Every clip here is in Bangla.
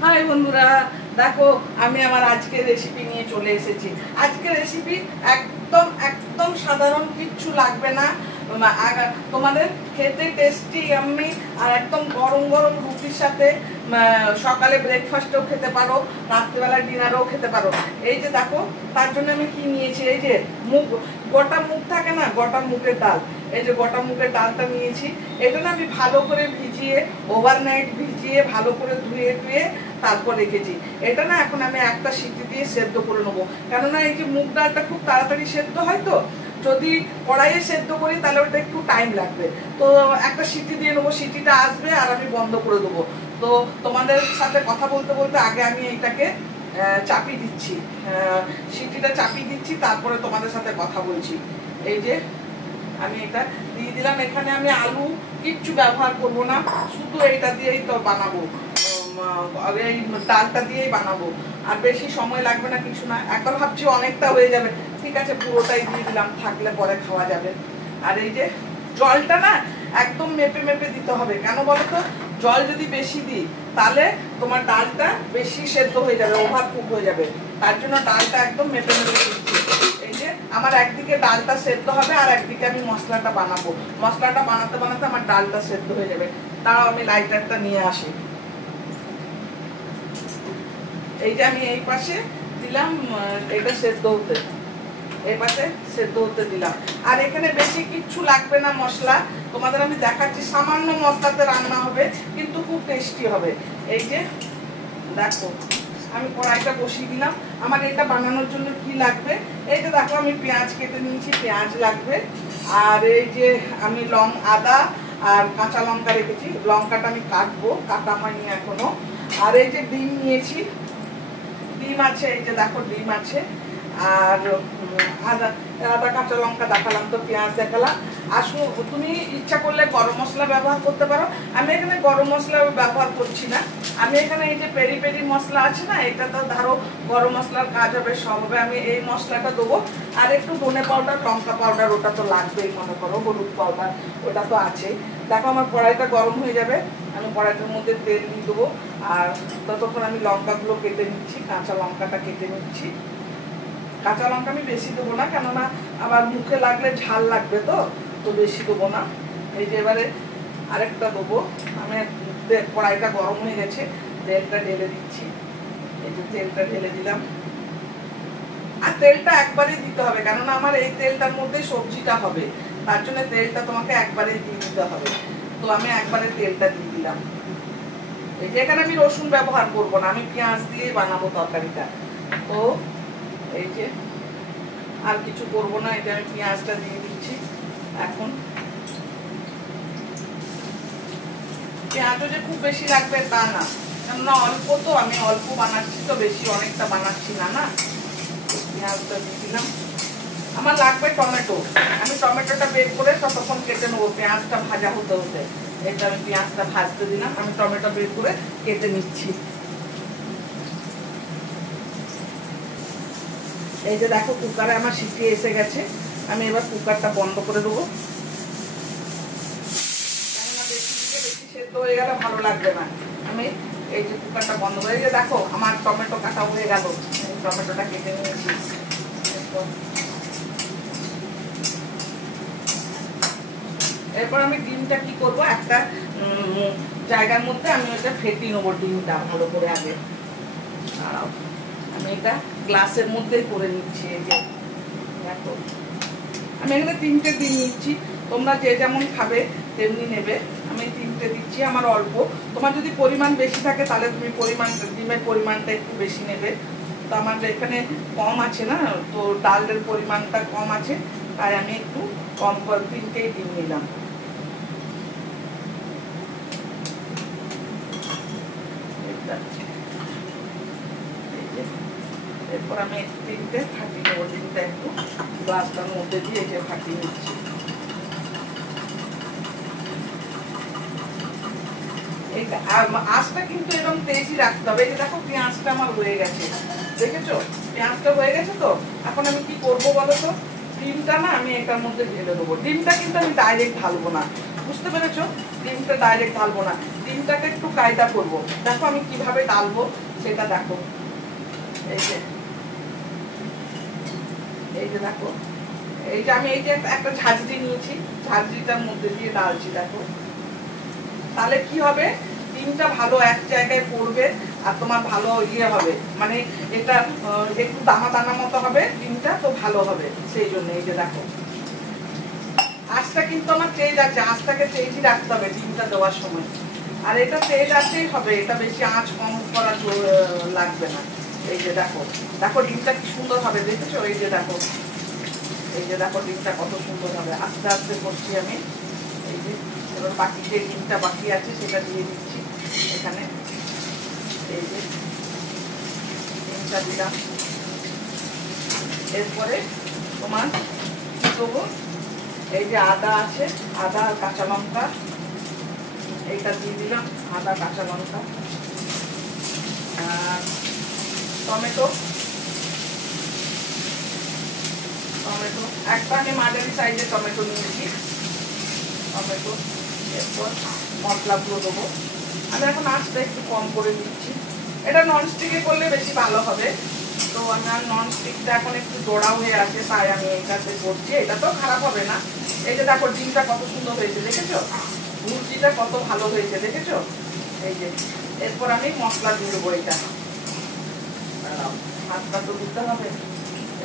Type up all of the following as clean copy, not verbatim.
হাই বন্ধুরা, দেখো আমি আমার আজকের রেসিপি নিয়ে চলে এসেছি। আজকের রেসিপি একদম একদম সাধারণ, কিচ্ছু লাগবে না। তোমাদের খেতে টেস্টি, ইয়াম্মি, আর একদম গরম গরম রুটির সাথে সকালে ব্রেকফাস্টেও খেতে পারো, রাত্রিবেলা ডিনারেও খেতে পারো। এই যে দেখো, তার জন্য আমি কি নিয়েছি, এই যে মুগ, গোটা মুগ থাকে না, গোটা মুগের ডাল। এই যে গোটা মুগের ডালটা নিয়েছি। এটা না আমি ভালো করে ভিজিয়ে, ওভারনাইট ভিজিয়ে ভালো করে ধুয়ে ধুয়ে তারপর রেখেছি। এটা না এখন আমি একটা সিটি দিয়ে সেদ্ধ করে নেবো, কেননা এই যে মুগ ডালটা খুব তাড়াতাড়ি সেদ্ধ হয়, তো যদি কড়াইয়ে সেদ্ধ করি তাহলে ওটা একটু টাইম লাগবে। তো একটা সিটি দিয়ে নেবো, সিটিটা আসবে আর আমি বন্ধ করে দেবো। তো তোমাদের সাথে কথা বলতে বলতে আগে আমি এইটাকে চাপিয়ে দিচ্ছি, সিটিটা চাপিয়ে দিচ্ছি, তারপরে তোমাদের সাথে কথা বলছি। এই যে আমি এটা দিয়ে দিলাম। এখানে আমি আলু কিচ্ছু ব্যবহার করব না, শুধু এইটা দিয়েই তো বানাবো, এই ডালটা দিয়েই বানাবো। আর বেশি সময় লাগবে না, কিছু না। একবার ভাবছি অনেকটা হয়ে যাবে, ঠিক আছে পুরোটাই দিয়ে দিলাম, থাকলে পরে খাওয়া যাবে। আর এই যে জলটা না একদম মেপে মেপে দিতে হবে, কেন বলো তো, জল যদি বেশি দিই তাহলে তোমার ডালটা বেশি সেদ্ধ হয়ে যাবে, ওভার কুক হয়ে যাবে। তার জন্য ডালটা একদম মেপে মেপে দিচ্ছি। এই যে আমার একদিকে ডালটা সেদ্ধ হবে আর একদিকে আমি মশলাটা বানাবো। মশলাটা বানাতে বানাতে আমার ডালটা সেদ্ধ হয়ে যাবে। তাও আমি লাইটারটা নিয়ে আসি। এই যে আমি এই পাশে দিলাম এটা সেদ্ধ হতে, এই পাশে সেদ্ধ হতে দিলাম। আর এখানে বেশি কিচ্ছু লাগবে না মশলা, তোমাদের আমি দেখাচ্ছি। সামান্য মশলাতে রান্না হবে, কিন্তু খুব টেস্টি হবে। এই যে দেখো আমি কড়াইটা বসিয়ে দিলাম। আমার এটা বানানোর জন্য কি লাগবে, এই যে দেখো আমি পেঁয়াজ কেটে নিয়েছি, পেঁয়াজ লাগবে। আর এই যে আমি আদা আর কাঁচা লঙ্কা রেখেছি, লঙ্কাটা আমি কাটবো, কাটা হয়নি এখনো। আর এই যে ডিম নিয়েছি, ডিম আছে, এই যে দেখো ডিম আছে। আর আদা আদা কাঁচা লঙ্কা দেখালাম, তো পেঁয়াজ দেখালাম। আসো, তুমি ইচ্ছা করলে গরম মশলা ব্যবহার করতে পারো। আমি এখানে গরম মশলা ব্যবহার করছি না, আমি এখানে এই যে পেরি পেরি মশলা আছে না, এটা তো ধরো গরম মশলার কাজ হবে, সব হবে। আমি এই মশলাটা দেবো। আর একটু ধনে পাউডার, লঙ্কা পাউডার, ওটা তো লাগবেই, মনে করো হলুদ পাউডার, ওটা তো আছেই। দেখো আমার কড়াইটা গরম হয়ে যাবে, আমি কড়াইটার মধ্যে তেল দিয়ে দেবো। আর ততক্ষণ আমি লঙ্কাগুলো কেটে নিচ্ছি, কাঁচা লঙ্কাটা কেটে নিচ্ছি। কাঁচা লঙ্কা আমি বেশি দেবো না, কেননা আবার মুখে লাগলে ঝাল লাগবে, তো বেশি দেবো না। এই যে এবারে আরেকটা দেবো। আমি কড়াইটা গরম হয়ে গেছে, তেলটা ঢেলে দিচ্ছি। এই যে তেলটা ঢেলে দিলাম। আর তেলটা একবারে দিতে হবে, কেননা আমার এই তেলটার মধ্যে সবজিটা হবে, তার জন্য তেলটা তোমাকে একবারে দিয়ে দিতে হবে। তো আমি একবারে তেলটা দিয়ে দিলাম। এই যে এখানে আমি রসুন ব্যবহার করবো না, আমি পেঁয়াজ দিয়ে বানাবো তরকারিটা। তো এই যে আর কিছু করবো না, এই যে আমি পেঁয়াজটা দিয়ে দিচ্ছি। এখন পেঁয়াজও যে খুব বেশি লাগবে তা না, কেননা অল্প তো, আমি অল্প বানাচ্ছি, তো বেশি অনেকটা বানাচ্ছি না। না, পেঁয়াজটা দিয়ে দিলাম। আমার লাগবে টমেটো, আমি টমেটোটা বের করে ততক্ষণ কেটে নেবো, পেঁয়াজটা ভাজা হতে হতে। এটা আমি পেঁয়াজটা ভাজতে দিলাম, আমি টমেটো বের করে কেটে নিচ্ছি। এই যে দেখো কুকারে আমার সিটি এসে গেছে, আমি এবার কুকারটা বন্ধ করে দেবো, কেননা বেশি দিকে বেশি সেদ্ধ হয়ে গেলে ভালো লাগবে না। আমি এই যে কুকারটা বন্ধ করে, এই যে দেখো আমার টমেটো কাটা হয়ে গেল, টমেটোটা কেটে নিয়েছি। এরপর আমি ডিমটা কি করব, একটা জায়গার মধ্যে আমি ওটা ফেটিয়ে নেবো ডিমটা ভালো করে। আগে আমি এটা গ্লাসের মধ্যেই করে নিচ্ছি। এই যে দেখো আমি এখানে 3টে ডিম নিচ্ছি, তোমরা যে যেমন খাবে তেমনি নেবে। আমি 3টে দিচ্ছি, আমার অল্প। তোমার যদি পরিমাণ বেশি থাকে তাহলে তুমি ডিমের পরিমাণটা একটু বেশি নেবে। তো আমার এখানে কম আছে না, তো ডালের পরিমাণটা কম আছে, তাই আমি একটু কম করে 3টেই ডিম নিলাম। এরপর আমি 3টে ফাটিয়ে নেবো, ডিমটা একটু গ্লাসটার মধ্যে দিয়ে যে ফাটিয়ে নিচ্ছি। আঁচটা কিন্তু এরকম তেজই রাখতে হবে। এই যে দেখো পেঁয়াজটা আমার হয়ে গেছে, দেখেছো পেঁয়াজটা হয়ে গেছে। তো এখন আমি কি করবো বলো তো, ডিমটা না আমি এটার মধ্যে ঢেলে দেবো। ডিমটা কিন্তু আমি ডাইরেক্ট ঢালবো না, বুঝতে পেরেছো, ডিমটা ডাইরেক্ট ঢালবো না। ডিম ডিমটাকে একটু কায়দা করবো। দেখো আমি কিভাবে ডালবো সেটা দেখো। এই যে দেখো, এই যে আমি এই যে একটা ঝাঁঝরি নিয়েছি, ঝাঁঝরিটার মধ্যে দিয়ে ডালছি দেখো। তাহলে কি হবে, ডিমটা ভালো এক জায়গায় পড়বে আর তোমার ভালো ইয়ে হবে, মানে এটা একটু দানা দানা মতো হবে ডিমটা, তো ভালো হবে। সেই জন্য এই যে দেখো, আঁচটা কিন্তু আমার তেজ আছে, আঁচটাকে তেজই রাখতে হবে ডিমটা দেওয়ার সময়। আর এটা তেজ আছেই হবে, এটা বেশি আঁচ কম করা লাগবে না। এই যে দেখো, দেখো ডিমটা কি সুন্দর হবে দেখেছো? এই যে দেখো, এই যে দেখো ডিমটা কত সুন্দর হবে। আস্তে আস্তে করছি আমি। এই যে এবার বাকি যে ডিমটা বাকি আছে সেটা দিয়ে দিচ্ছি এখানে। এই যে ডিমটা দিলাম। এরপরে তোমার দেবো এই যে আদা আছে, আদা আর কাঁচা লঙ্কা, এইটা দিয়ে দিলাম, আদা কাঁচা লঙ্কা। আর টমেটো, টমেটো একটা আমি মাঝারি সাইজের টমেটো নিয়েছি, টমেটো। এরপর মশলাগুলো দেবো। আমি এখন আঁচটা একটু কম করে দিচ্ছি, এটা ননস্টিকে করলে বেশি ভালো হবে। তো আমার ননস্টিকটা এখন একটু জোড়া হয়ে আছে, তাই আমি এইটাতে করছি। এটা তো খারাপ হবে না। এই যে দেখো ডিমটা কত সুন্দর হয়েছে দেখেছো, ভুজিটা কত ভালো হয়েছে দেখেছো। এই যে এরপর আমি মশলা দিয়ে দেবো। এটা হাতটা তো দিতে হবে,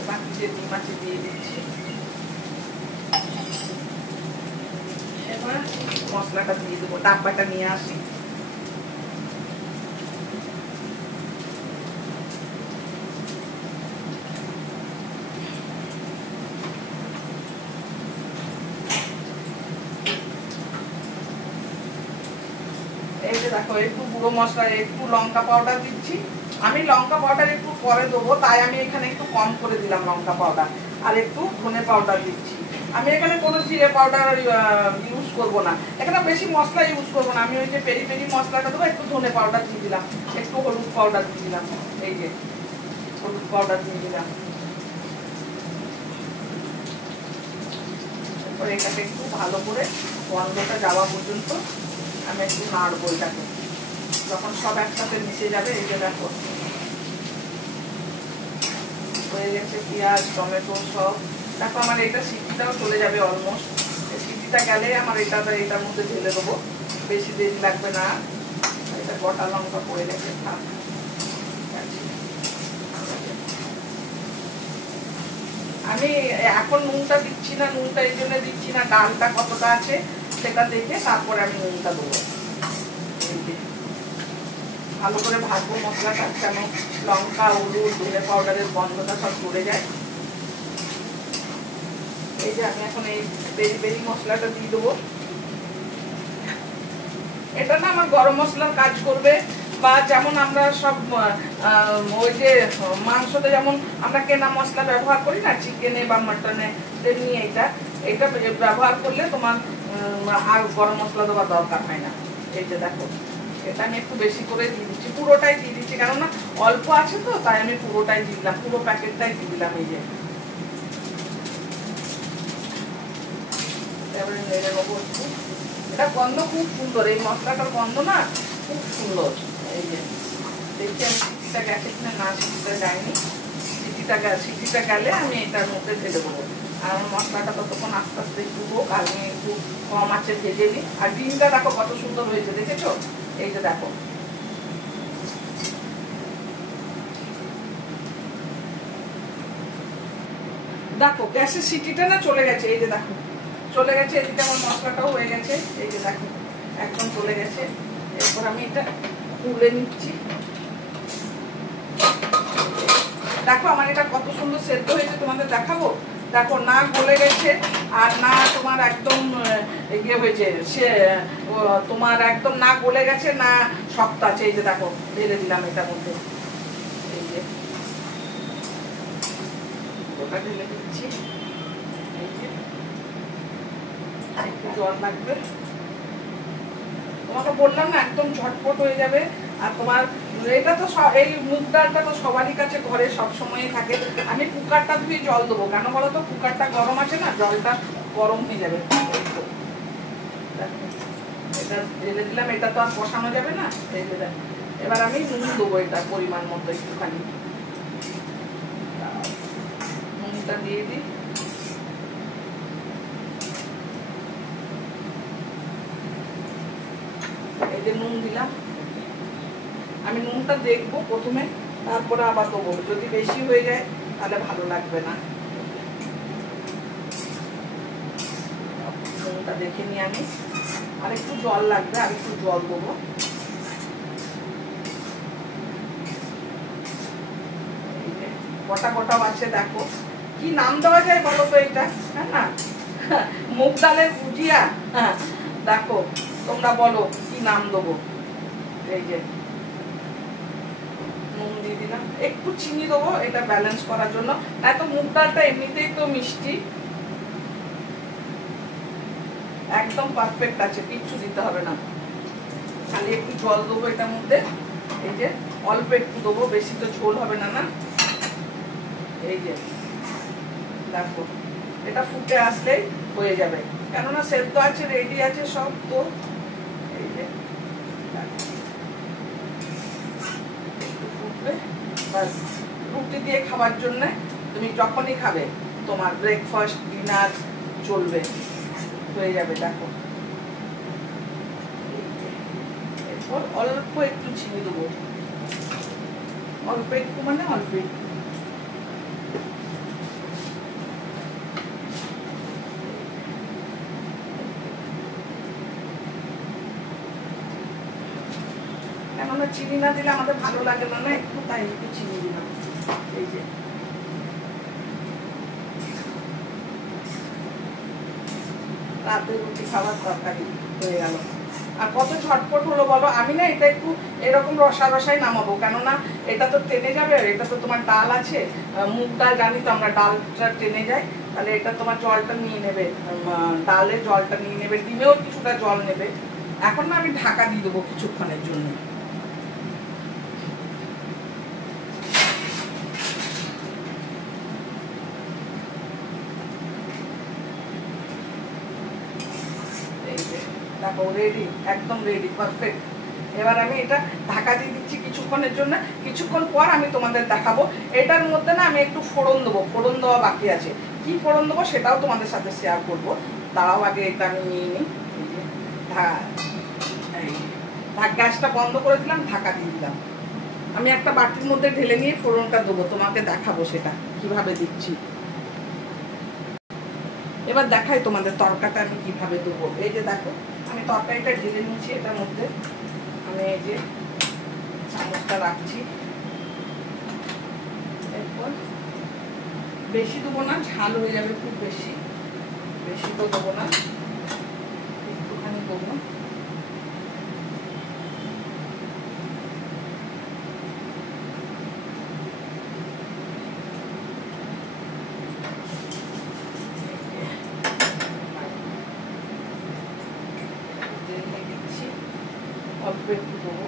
বাকি যে ডিম আছে দিয়ে দিচ্ছি। এবার মশলাটা দিয়ে দেবো, ডাব্বাটা নিয়ে আসি। এই যে দেখো একটু গুঁড়ো মশলা, একটু লঙ্কা পাউডার দিচ্ছি। আমি লঙ্কা পাউডার একটু পরে দেবো, তাই আমি এখানে একটু কম করে দিলাম লঙ্কা পাউডার। আর একটু ধনে পাউডার দিচ্ছি। আমি এখানে কোনো জিরে পাউডার ইউজ করবো না, এখানে বেশি মশলা ইউজ করবো না। আমি ওই যে পেরি পেরি মশলাটা দেবো, একটু ধনে পাউডার দিয়ে দিলাম, একটু হলুদ পাউডার দিয়ে দিলাম। এই যে হলুদ পাউডার দিয়ে দিলাম। এরপর এটাকে একটু ভালো করে গন্ধটা যাওয়া পর্যন্ত আমি একটু নাড়বো এটাকে, যখন সব একসাথে মিশে যাবে। এই যে দেখো হয়ে গেছে পেঁয়াজ টমেটো সব। দেখো আমার এটা সিটিটাও চলে যাবে অলমোস্ট। সিটিটা গেলে আমার এটার মধ্যে ঢেলে দেবো, বেশি দেরি লাগবে না। এটা গোটা লঙ্কা পড়ে গেছে, থাক। আমি এখন নুনটা দিচ্ছি না, নুনটা এই জন্য দিচ্ছি না, ডালটা কতটা আছে সেটা দেখে তারপরে আমি নুনটা দেবো। ভালো করে ভাজবো মশলাটা, কেন লঙ্কা হলুদ ধনে পাউডারের গন্ধটা সব পড়ে যায়। এই যে আমি এখন এই পেরি পেরি মশলাটা দিয়ে দেবো। এটা না আমার গরম মশলার কাজ করবে, বা যেমন আমরা সব ওই যে মাংসতে যেমন আমরা কেনা মশলা ব্যবহার করি না চিকেনে বা মাটনে, তেমনি এটা ব্যবহার করলে তোমার আর গরম মশলা দেওয়ার দরকার হয় না। এই যে দেখো এটা আমি একটু বেশি করে দিয়ে দিচ্ছি, পুরোটাই দিয়ে দিচ্ছি, কেননা অল্প আছে তো, তাই আমি পুরোটাই দিয়ে দিলাম, পুরো প্যাকেটটাই দিয়ে দিলাম। এই যে এবারে নেড়ে নেবো একটু। এটা গন্ধ খুব সুন্দর, এই মশলাটার গন্ধ না খুব সুন্দর। এই যে দেখি আমি সিটিটা গেছে কিনা, না সিটিটা যায়নি। সিটিটা গেলে আমি এটার মধ্যে ঢেলে দেবো। আর মশলাটা ততক্ষণ আস্তে আস্তে একটু হোক, আর আমি একটু কম আছে ভেজে নিই। আর ডিমটা দেখো কত সুন্দর হয়েছে দেখেছো। এই যে দেখো দেখো গ্যাসের সিটিটা না চলে গেছে। এই যে দেখো চলে গেছে, এদিকে আমার মশলাটাও হয়ে গেছে। এই যে দেখো একদম চলে গেছে। এরপর আমি এটা তুলে নিচ্ছি। দেখো আমার এটা কত সুন্দর সেদ্ধ হয়েছে, তোমাদের দেখাবো। দেখো না গলে গেছে আর না তোমার একদম ইয়ে হয়েছে, সে তোমার একদম না গলে গেছে না শক্ত আছে। এই যে দেখো ঢেলে দিলাম এটার মধ্যে। এই যে ওটা ঢেলে দিচ্ছি। এই যে একটু জল লাগবে, তোমাকে বললাম না একদম ঝটপট হয়ে যাবে। আর তোমার এটা তো এই মুগ ডালটা তো সবারই কাছে ঘরে সবসময় থাকে। আমি কুকারটা ধুয়ে জল দেবো, কেন বলো তো, কুকারটা গরম আছে না, জলটা গরম হয়ে যাবে। এটা ঢেলে দিলাম, এটা তো আর কষানো যাবে না। এবার আমি নুন দেবো, এটা পরিমাণ মতো একটুখানি নুনটা দিয়ে দিই। এই যে নুন দিলাম, আমি নুনটা দেখবো প্রথমে, তারপরে আবার দেবো। যদি বেশি হয়ে যায় তাহলে ভালো লাগবে না। নুনটা দেখে নিই আমি, আর একটু জল লাগবে, আর একটু জল দেবো। গোটা গোটাও আছে, দেখো কি নাম দেওয়া যায় বলো তো এটা? হ্যাঁ না, মুগ ডালের ভুজিয়া। হ্যাঁ দেখো তোমরা বলো কি নাম দেবো। এই যে নুন দিয়ে দিলাম, একটু চিনি দেবো এটা ব্যালেন্স করার জন্য, এত মুগ ডালটা এমনিতেই তো মিষ্টি, একদম পারফেক্ট আছে, কিচ্ছু দিতে হবে না। খালি একটু জল দেবো এটার মধ্যে, এই যে অল্প একটু দেবো, বেশি তো ঝোল হবে না। না এই যে দেখো এটা ফুটে আসলেই হয়ে যাবে, কেননা সেদ্ধ আছে, রেডি আছে সব। তো এই যে একটু ফুটবে, বাস রুটি দিয়ে খাবার জন্য তুমি যখনই খাবে, তোমার ব্রেকফাস্ট ডিনার চলবে, হয়ে যাবে। দেখো এরপর অল্প একটু চিনি দেবো, অল্প একটু মানে অল্প একটু। কেননা চিনি না দিলে আমাদের ভালো লাগে না, না একটু, তাই একটু চিনি দিলাম। এই যে রাতে রুটি খাবার তরকারি হয়ে গেল। আর কত ঝটপট হলো বলো। আমি না এটা একটু এরকম রসা রসাই নামাবো, কেননা এটা তো টেনে যাবে, এটা তো তোমার ডাল আছে, মুগ ডাল জানি তো আমরা, ডালটা টেনে যায়, তাহলে এটা তোমার জলটা নিয়ে নেবে, ডালের জলটা নিয়ে নেবে, ডিমেও কিছুটা জল নেবে। এখন না আমি ঢাকা দিয়ে দেবো কিছুক্ষণের জন্য। দেখো রেডি, একদম রেডি, পারফেক্ট। এবার আমি এটা ঢাকা দিয়ে দিচ্ছি কিছুক্ষণের জন্য। কিছুক্ষণ পর আমি তোমাদের দেখাবো। এটার মধ্যে না আমি একটু ফোড়ন দেবো, ফোড়ন দেওয়া বাকি আছে। কি ফোড়ন দেবো সেটাও তোমাদের সাথে শেয়ার করবো, তারাও আগে এটা আমি নিয়ে নিই। গ্যাসটা বন্ধ করে দিলাম, ঢাকা দিয়ে দিলাম। আমি একটা বাটির মধ্যে ঢেলে নিয়ে ফোড়নটা দেবো, তোমাকে দেখাবো সেটা কিভাবে দিচ্ছি। এবার দেখাই তোমাদের তরকাটা আমি কিভাবে দেবো। এই যে দেখো আমি তরকারিটা ঢেলে নিচ্ছি, এটার মধ্যে আমি এই যে চামচটা রাখছি। এরপর বেশি দেবো না, ঝাল হয়ে যাবে খুব বেশি, বেশি তো দেবো না, একটুখানি দেবো। অল্প একটু দেবো,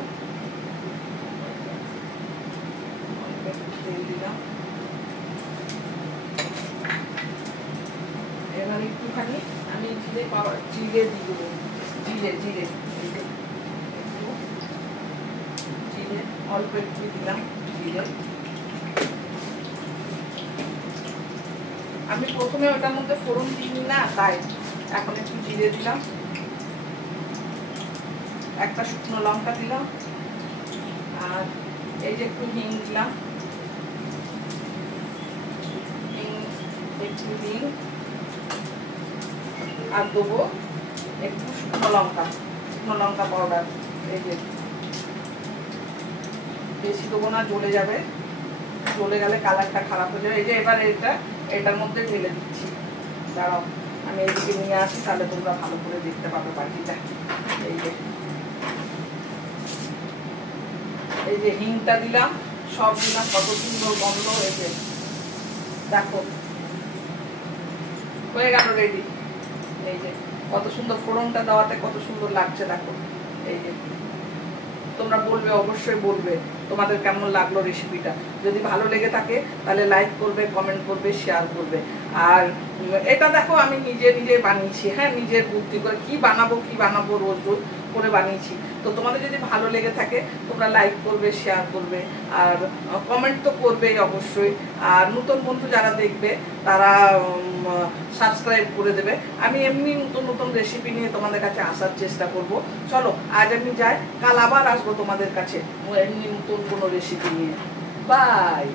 অল্প একটু তেল দিলাম। এবার একটুখানি আমি জিরে দিয়ে দেবো, জিরে জিরে জিরে অল্প একটু দিলাম জিরে। আমি প্রথমে ওটার মধ্যে ফোড়ন দিইনি না, তাই এখন একটু জিরে দিলাম, একটা শুকনো লঙ্কা দিলাম, আর এই যে একটু হিং দিলাম, একটু হিং, আর দেবো একটু শুকনো লঙ্কা পাউডার। এই যে বেশি দেবো না, জ্বলে যাবে, জ্বলে গেলে কালারটা খারাপ হয়ে যাবে। এই যে এবার এটার মধ্যে ঢেলে দিচ্ছি, দাঁড়াও আমি এইদিকে নিয়ে আসি, তাহলে তোমরা ভালো করে দেখতে পাবে বাটিটা। এই যে হিংটা দিলাম, সব দিলাম, কত সুন্দর গন্ধ হয়েছে দেখো, হয়ে গেল রেডি। এই যে কত সুন্দর ফোড়নটা দেওয়াতে কত সুন্দর লাগছে দেখো। এই যে তোমরা বলবে, অবশ্যই বলবে তোমাদের কেমন লাগলো রেসিপিটা। যদি ভালো লেগে থাকে তাহলে লাইক করবে, কমেন্ট করবে, শেয়ার করবে। আর এটা দেখো আমি নিজে বানিয়েছি, হ্যাঁ নিজের বুদ্ধি করে। কি বানাবো রোজ রোজ, করে বানিয়েছি। তো তোমাদের যদি ভালো লেগে থাকে তোমরা লাইক করবে, শেয়ার করবে, আর কমেন্ট তো করবেই অবশ্যই। আর নতুন বন্ধু যারা দেখবে তারা সাবস্ক্রাইব করে দেবে। আমি এমনি নতুন নতুন রেসিপি নিয়ে তোমাদের কাছে আসার চেষ্টা করব। চলো আজ আমি যাই, কাল আবার আসবো তোমাদের কাছে এমনি নতুন কোনো রেসিপি নিয়ে। বাই।